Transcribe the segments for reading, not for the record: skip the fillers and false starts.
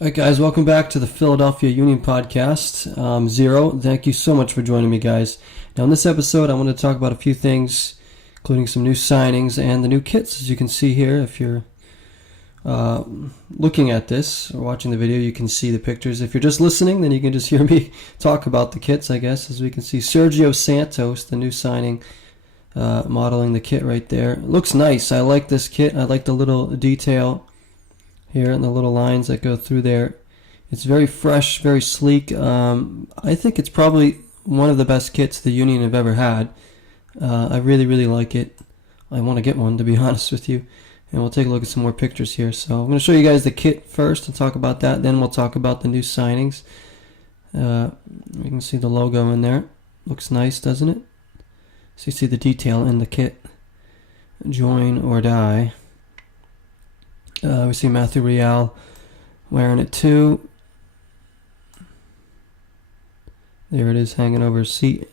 All right, guys, welcome back to the Philadelphia Union Podcast. Zero, thank you so much for joining me, guys. Now, in this episode, I want to talk about a few things, including some new signings and the new kits. As you can see here, if you're looking at this or watching the video, you can see the pictures. If you're just listening, then you can just hear me talk about the kits, I guess. As we can see, Sergio Santos, the new signing, modeling the kit right there. It looks nice. I like this kit. I like the little detail here and the little lines that go through there. It's very fresh, very sleek. I think it's probably one of the best kits the Union have ever had. I really like it. I want to get one, to be honest with you. And we'll take a look at some more pictures here. So I'm going to show you guys the kit first and talk about that. Then we'll talk about the new signings. You can see the logo in there. Looks nice, doesn't it? So you see the detail in the kit. Join or die. We see Matthew Real wearing it too. There it is, hanging over his seat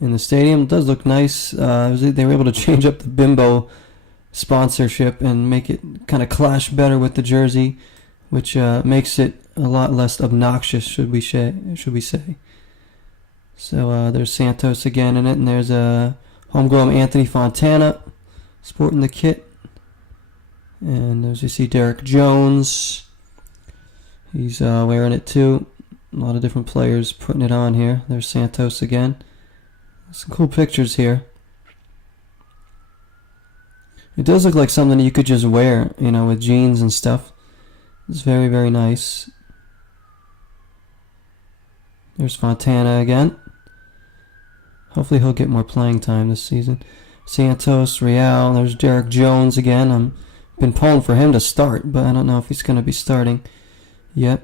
in the stadium. It does look nice. They were able to change up the Bimbo sponsorship and make it kind of clash better with the jersey, which makes it a lot less obnoxious, should we say. So there's Santos again in it, and there's a homegrown Anthony Fontana sporting the kit. And as you see, Derek Jones, he's wearing it too. A lot of different players putting it on here. There's Santos again. Some cool pictures here. It does look like something you could just wear, with jeans and stuff. It's very nice. There's Fontana again. Hopefully he'll get more playing time this season. Santos, Real, there's Derek Jones again. I'm been pulling for him to start, but I don't know if he's going to be starting yet.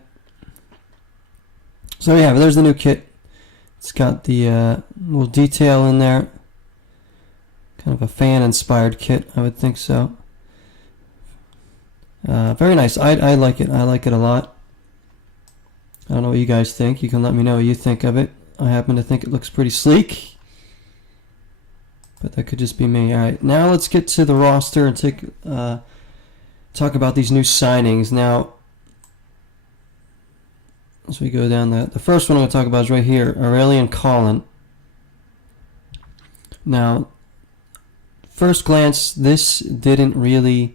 So yeah, there's the new kit. It's got the little detail in there. Kind of a fan-inspired kit, I would think so. Very nice. I like it. I like it a lot. I don't know what you guys think. You can let me know what you think of it. I happen to think it looks pretty sleek, but that could just be me. All right, now let's get to the roster and talk about these new signings. Now, as we go down the first one I'm going to talk about is right here, Aurélien Collin. Now, first glance, this didn't really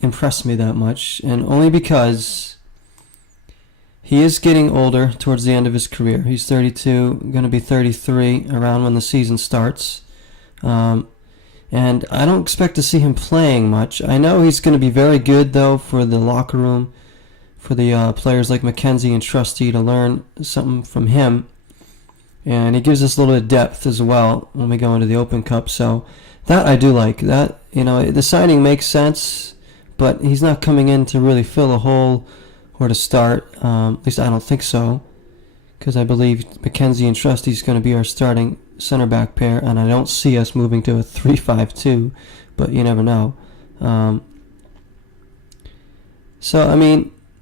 impress me that much, and only because he is getting older towards the end of his career. He's 32, going to be 33 around when the season starts. And I don't expect to see him playing much. I know he's going to be very good, though, for the locker room, for the players like McKenzie and Trusty to learn something from him. And he gives us a little bit of depth as well when we go into the Open Cup. So that I do like. That, the signing makes sense, but he's not coming in to really fill a hole or to start. At least I don't think so, because I believe McKenzie and Trusty is going to be our starting center back pair, and I don't see us moving to a 3-5-2, but you never know.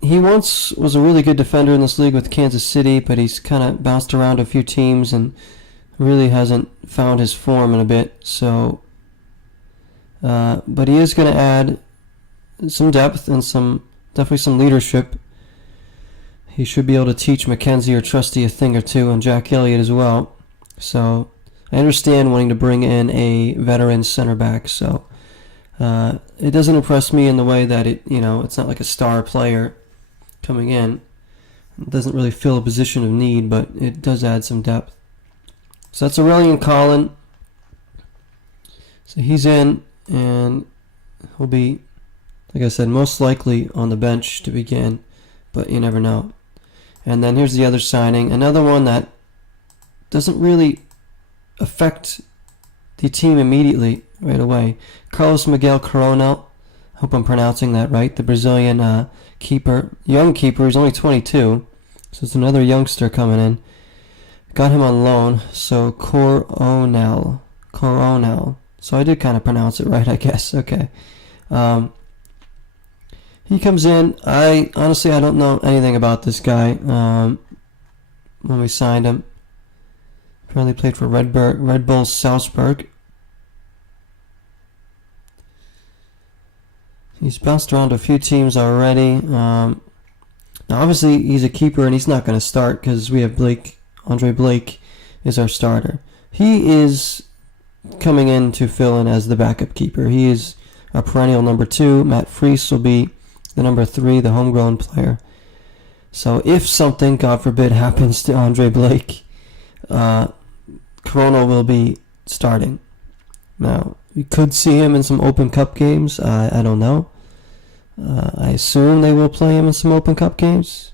He once was a really good defender in this league with Kansas City, but he's kind of bounced around a few teams and really hasn't found his form in a bit. So, but he is going to add some depth and definitely some leadership. He should be able to teach McKenzie or Trusty a thing or two, and Jack Elliott as well. So I understand wanting to bring in a veteran center back. So it doesn't impress me in the way that it's not like a star player coming in. It doesn't really fill a position of need, but it does add some depth. So that's Aurélien Collin. So he's in, and he'll be, like I said, most likely on the bench to begin, but you never know. And then here's the other signing, another one that doesn't really affect the team immediately right away. Carlos Miguel Coronel, I hope I'm pronouncing that right, the Brazilian keeper, young keeper, he's only 22, so it's another youngster coming in. Got him on loan, so Coronel. So I did kind of pronounce it right, I guess. Okay. He comes in. I don't know anything about this guy. When we signed him, apparently played for Red Bull Salzburg. He's bounced around a few teams already. Now, obviously, he's a keeper and he's not going to start because we have Andre Blake is our starter. He is coming in to fill in as the backup keeper. He is a perennial number 2. Matt Freese will be the number 3, the homegrown player. So if something, God forbid, happens to Andre Blake, Corona will be starting. Now, we could see him in some Open Cup games. I don't know. I assume they will play him in some Open Cup games.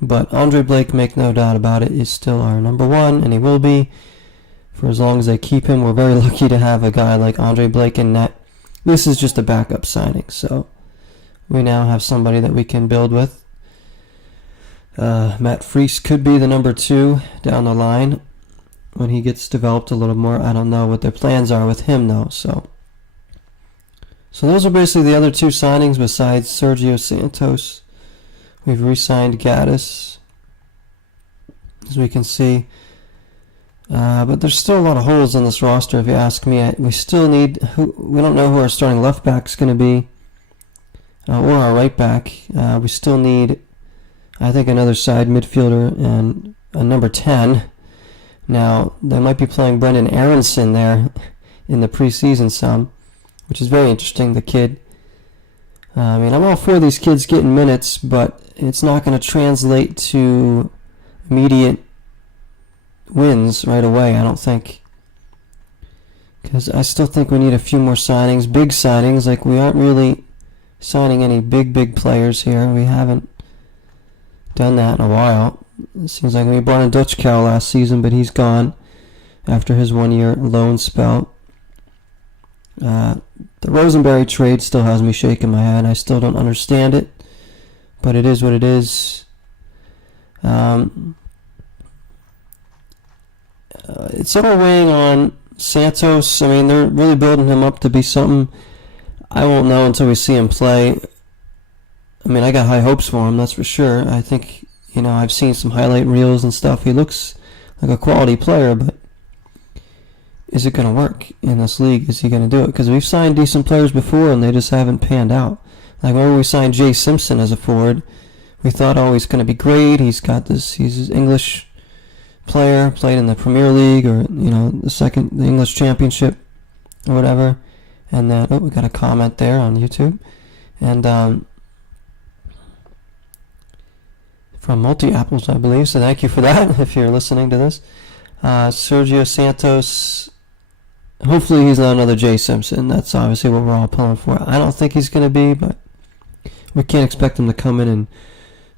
But Andre Blake, make no doubt about it, is still our number 1, and he will be for as long as they keep him. We're very lucky to have a guy like Andre Blake in net. This is just a backup signing, so we now have somebody that we can build with. Matt Freese could be the number 2 down the line when he gets developed a little more. I don't know what their plans are with him, though, so those are basically the other 2 signings besides Sergio Santos. We've re-signed Gaddis, as we can see. But there's still a lot of holes in this roster, if you ask me. We don't know who our starting left back is going to be, or our right back. We still need, I think, another side midfielder and a number 10. Now, they might be playing Brendan Aronson there in the preseason some, which is very interesting, the kid. I'm all for these kids getting minutes, but it's not going to translate to immediate wins right away, I don't think. Because I still think we need a few more signings, big signings. Like, we aren't really signing any big players here. We haven't done that in a while. It seems like we brought in Dutch Cow last season, but he's gone after his 1-year loan spell. The Rosenberry trade still has me shaking my head. I still don't understand it, but it is what it is. It's all weighing on Santos. They're really building him up to be something. I won't know until we see him play. I got high hopes for him, that's for sure. I think, I've seen some highlight reels and stuff. He looks like a quality player, but is it going to work in this league? Is he going to do it? Because we've signed decent players before and they just haven't panned out. Like when we signed Jay Simpson as a forward, we thought, he's going to be great. He's an English player, played in the Premier League or, the English Championship or whatever. And then, we got a comment there on YouTube. And, from Multi Apples, I believe. So thank you for that if you're listening to this. Sergio Santos, hopefully he's not another Jay Simpson. That's obviously what we're all pulling for. I don't think he's going to be, but we can't expect him to come in and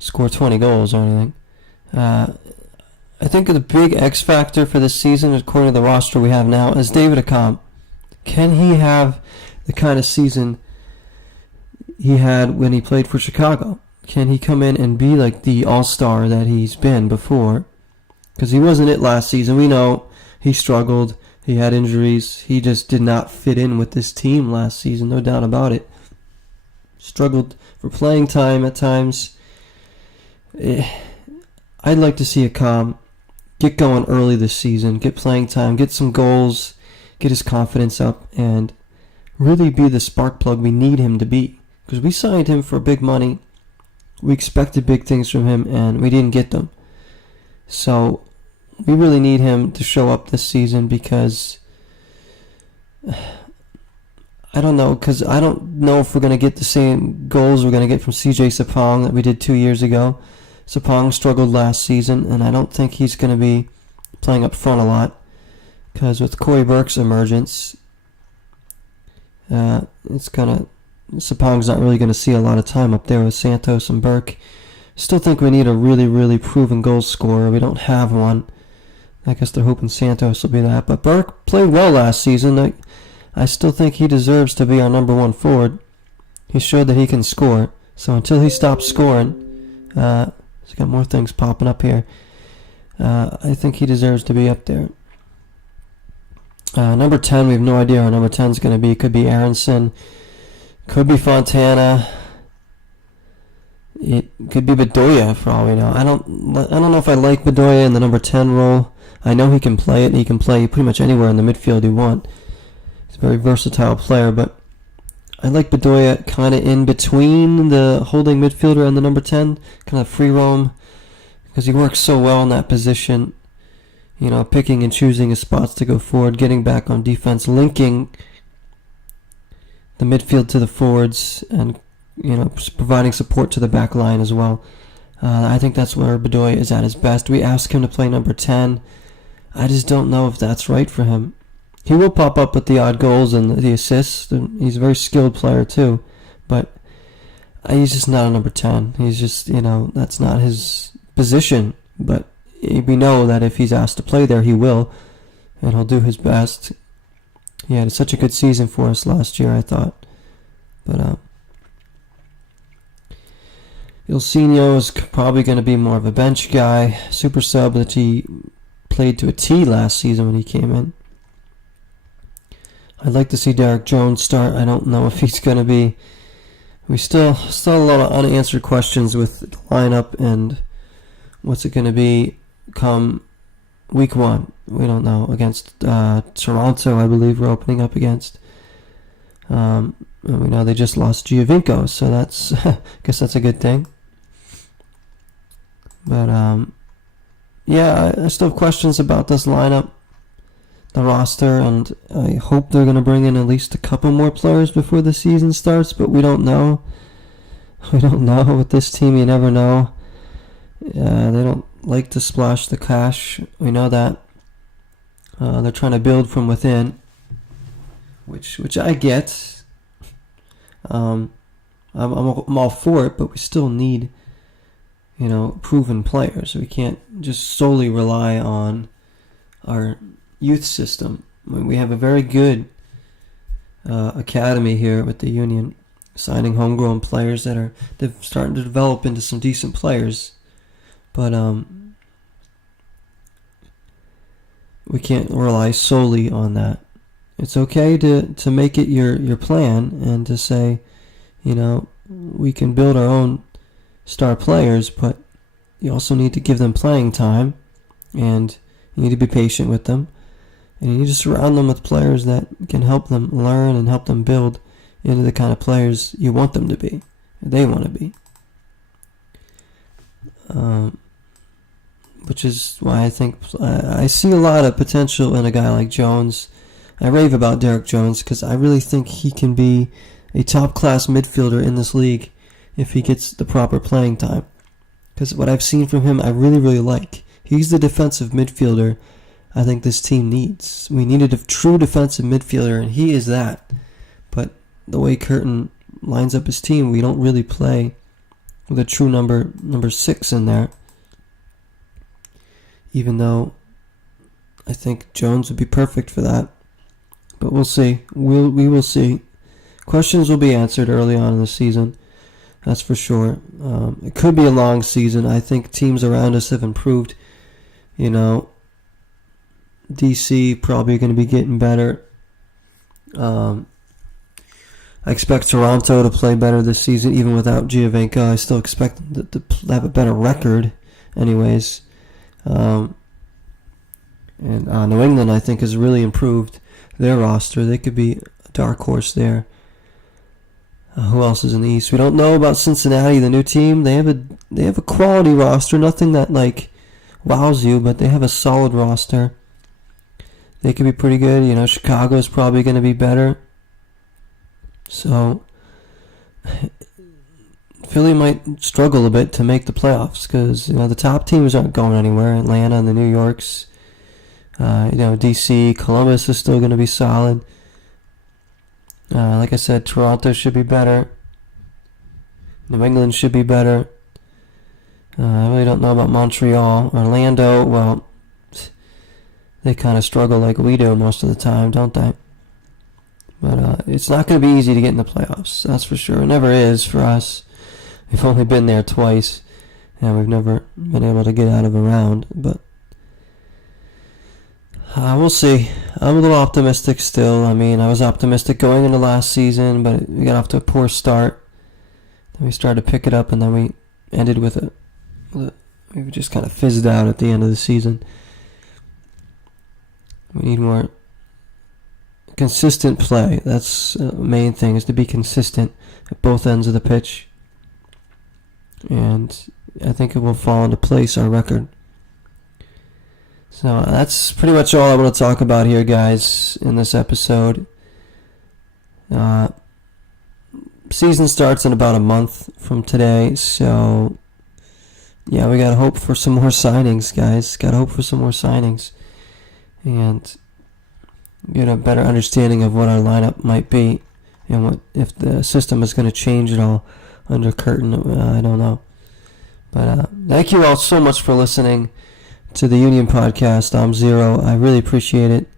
score 20 goals or anything. I think the big X factor for this season, according to the roster we have now, is David Accam. Can he have the kind of season he had when he played for Chicago? Can he come in and be like the all-star that he's been before? Because he wasn't it last season. We know he struggled. He had injuries. He just did not fit in with this team last season, no doubt about it. Struggled for playing time at times. I'd like to see Accam get going early this season, get playing time, get some goals, get his confidence up, and really be the spark plug we need him to be. Because we signed him for big money. We expected big things from him, and we didn't get them. So we really need him to show up this season because I don't know if we're going to get the same goals we're going to get from CJ Sapong that we did 2 years ago. Sapong struggled last season, and I don't think he's going to be playing up front a lot because with Corey Burke's emergence, Sapong's not really going to see a lot of time up there with Santos and Burke. Still think we need a really, really proven goal scorer. We don't have one. I guess they're hoping Santos will be that. But Burke played well last season. I still think he deserves to be our number 1 forward. He showed that he can score. So until he stops scoring, he's got more things popping up here. I think he deserves to be up there. Number 10, we have no idea who our number 10 is going to be. Could be Aronson. Could be Fontana. It could be Bedoya for all we know. I don't know if I like Bedoya in the number 10 role. I know he can play it. He can play pretty much anywhere in the midfield you want. He's a very versatile player, but I like Bedoya kind of in between the holding midfielder and the number 10, kind of free roam, because he works so well in that position. You know, picking and choosing his spots to go forward, getting back on defense, linking the midfield to the forwards, and, you know, providing support to the back line as well. I think that's where Bedoya is at his best. We asked him to play number 10. I just don't know if that's right for him. He will pop up with the odd goals and the assists. He's a very skilled player too, but he's just not a number 10. He's just, you know, that's not his position. But we know that if he's asked to play there, he will, and he'll do his best. He had such a good season for us last year, I thought. But Ilsinho is probably going to be more of a bench guy, super sub that he played to a T last season when he came in. I'd like to see Derek Jones start. I don't know if he's going to be... We still a lot of unanswered questions with the lineup and what's it going to be come week 1. We don't know. Against Toronto, I believe we're opening up against. And we know they just lost Giovinco, so that's I guess that's a good thing. But yeah, I still have questions about this lineup, the roster, and I hope they're going to bring in at least a couple more players before the season starts, but we don't know. We don't know. With this team, you never know. They don't like to splash the cash. We know that. They're trying to build from within, which I get. I'm all for it, but we still need, you know, proven players. We can't just solely rely on our youth system. I mean, we have a very good academy here with the Union, signing homegrown players that are starting to develop into some decent players. But we can't rely solely on that. It's okay to make it your plan and to say, you know, we can build our own star players, but you also need to give them playing time, and you need to be patient with them, and you need to surround them with players that can help them learn and help them build into the kind of players you want them to be, they want to be. Which is why I think I see a lot of potential in a guy like Jones. I rave about Derek Jones because I really think he can be a top-class midfielder in this league if he gets the proper playing time. Because what I've seen from him, I really, really like. He's the defensive midfielder I think this team needs. We needed a true defensive midfielder, and he is that. But the way Curtin lines up his team, we don't really play with a true number 6 in there. Even though I think Jones would be perfect for that. But we'll see. We will see. Questions will be answered early on in the season. That's for sure. It could be a long season. I think teams around us have improved. You know, DC probably going to be getting better. I expect Toronto to play better this season, even without Giovinco. I still expect them to have a better record anyways. And New England, I think, has really improved their roster. They could be a dark horse there. Who else is in the East? We don't know about Cincinnati, the new team. They have a quality roster, nothing that like wows you, but they have a solid roster. They could be pretty good. You know, Chicago is probably going to be better. So Philly might struggle a bit to make the playoffs because, you know, the top teams aren't going anywhere. Atlanta and the New Yorks, you know, DC, Columbus is still going to be solid. Like I said, Toronto should be better. New England should be better. I really don't know about Montreal. Orlando, well, they kind of struggle like we do most of the time, don't they? But it's not going to be easy to get in the playoffs, that's for sure. It never is for us. We've only been there twice, and we've never been able to get out of a round. But we'll see. I'm a little optimistic still. I mean, I was optimistic going into last season, but we got off to a poor start. Then we started to pick it up, and then we ended with we just kind of fizzed out at the end of the season. We need more consistent play. That's the main thing, is to be consistent at both ends of the pitch. And I think it will fall into place, our record. So that's pretty much all I want to talk about here, guys, in this episode. Season starts in about a month from today, so yeah, we got to hope for some more signings, guys. Got to hope for some more signings and get a better understanding of what our lineup might be and what if the system is going to change at all under curtain. I don't know. But thank you all so much for listening to the Union Podcast. I'm Zero. I really appreciate it.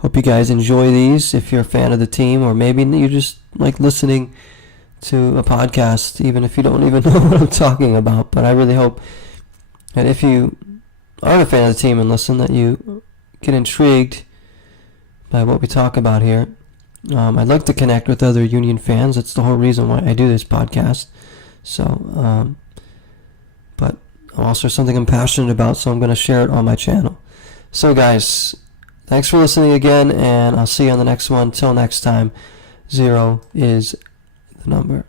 Hope you guys enjoy these if you're a fan of the team, or maybe you just like listening to a podcast, even if you don't even know what I'm talking about. But I really hope that if you are a fan of the team and listen, that you get intrigued by what we talk about here. I'd like to connect with other Union fans. That's the whole reason why I do this podcast. So, but also something I'm passionate about, so I'm going to share it on my channel. So guys, thanks for listening again, and I'll see you on the next one. Till next time, 0 is the number.